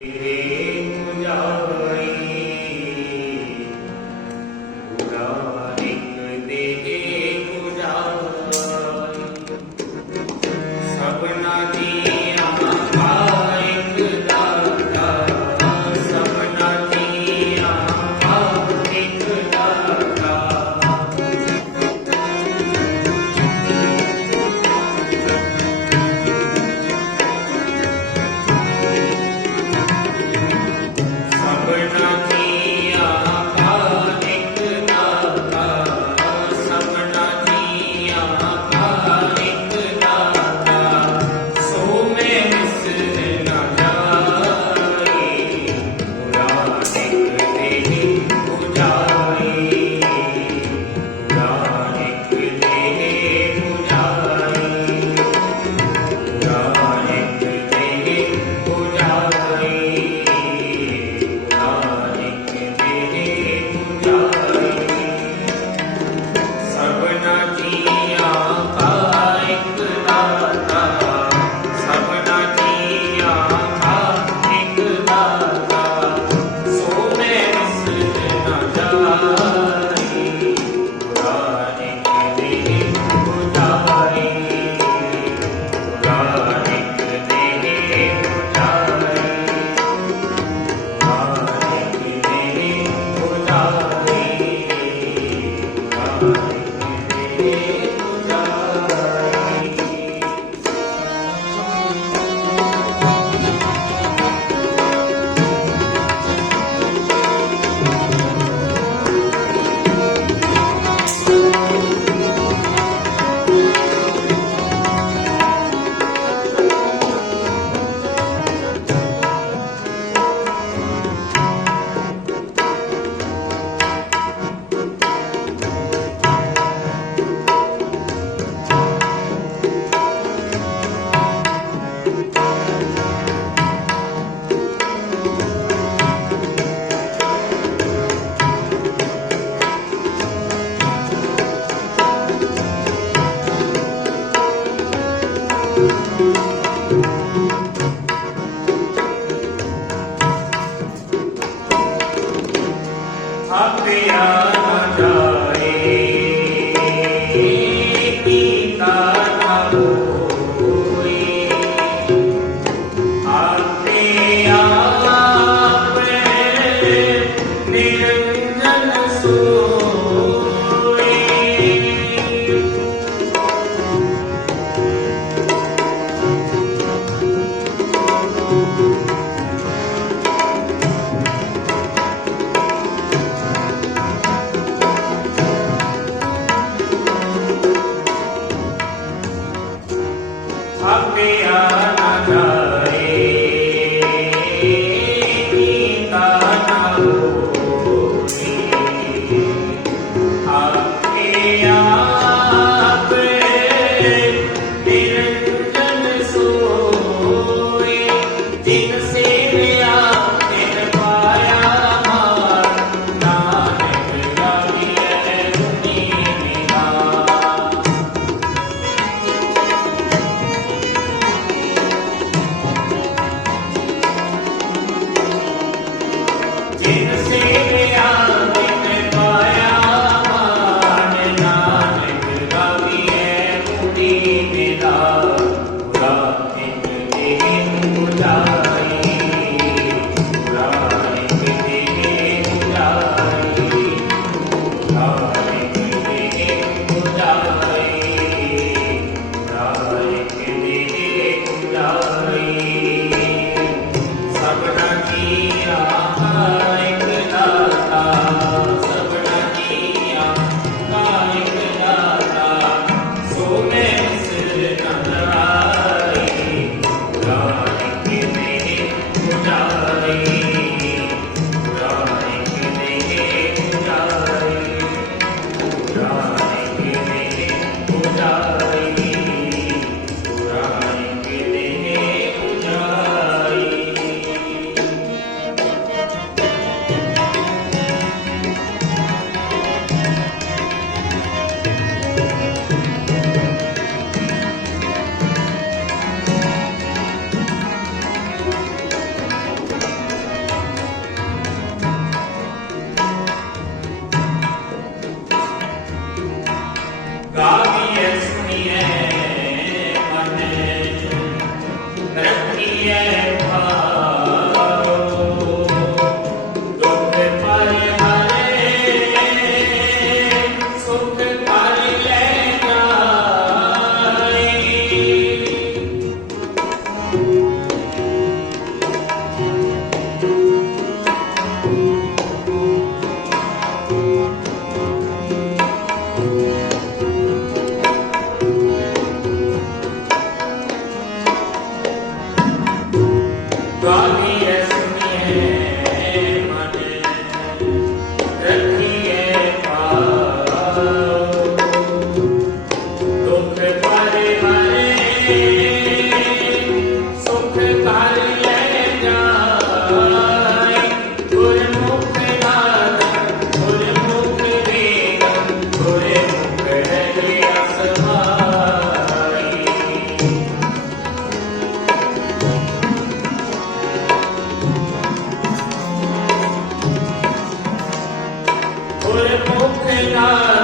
ਸਭਨਾ God ਗੁਰਮੁਖ ਨਾਮ ਗੁਰਮੁਖ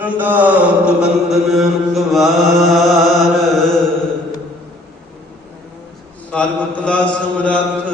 ਰੰਡਾਤ ਬੰਦਨ ਕਵਾਰ ਸਰਬਤ ਦਾ ਸਮਰੱਥ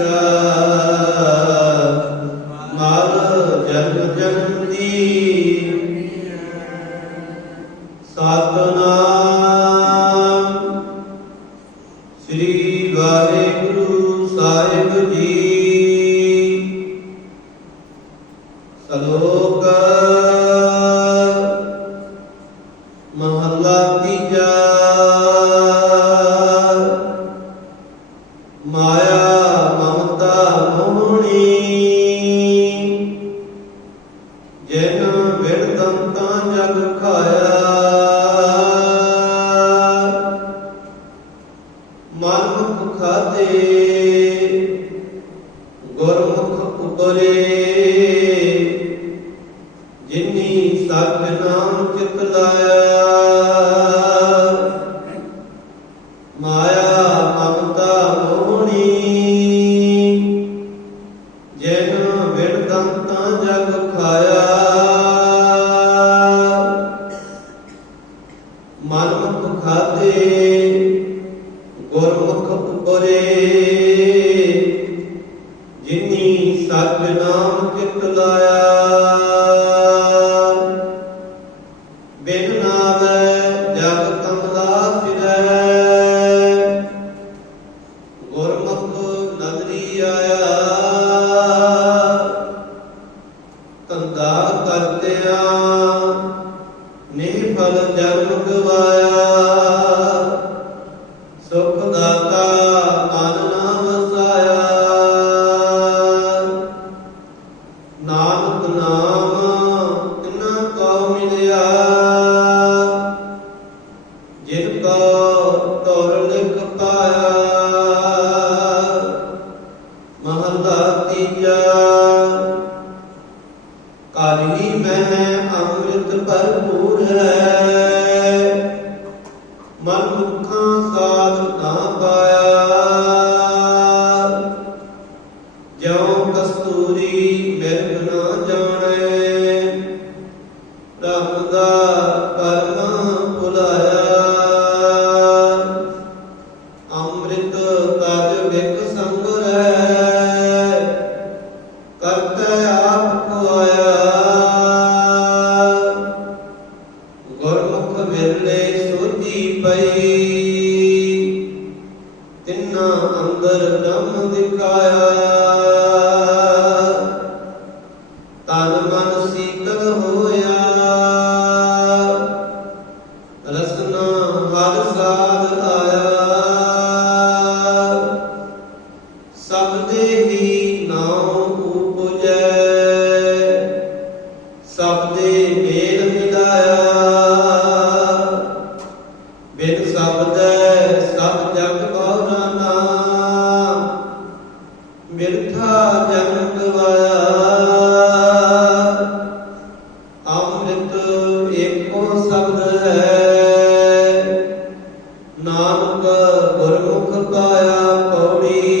God. ਜਨ ਵਿੜਦੰਤਾਂ ਜਗ ਖਾਏ। ਗੁਰਮੁਖ ਖਾਤੇ ਗੁਰਮੁਖ ਉਪਰੇ। ਜਿਨੀ ਨਾਮ ਚਿਤ foi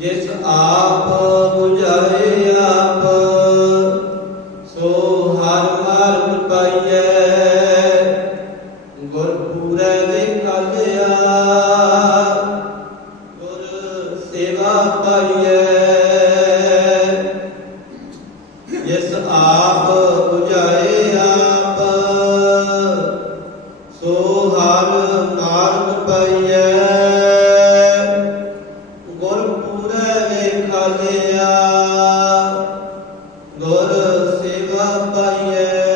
ਜਿਸ ਆ ਸੇਵਾ ਪਾਈਐ।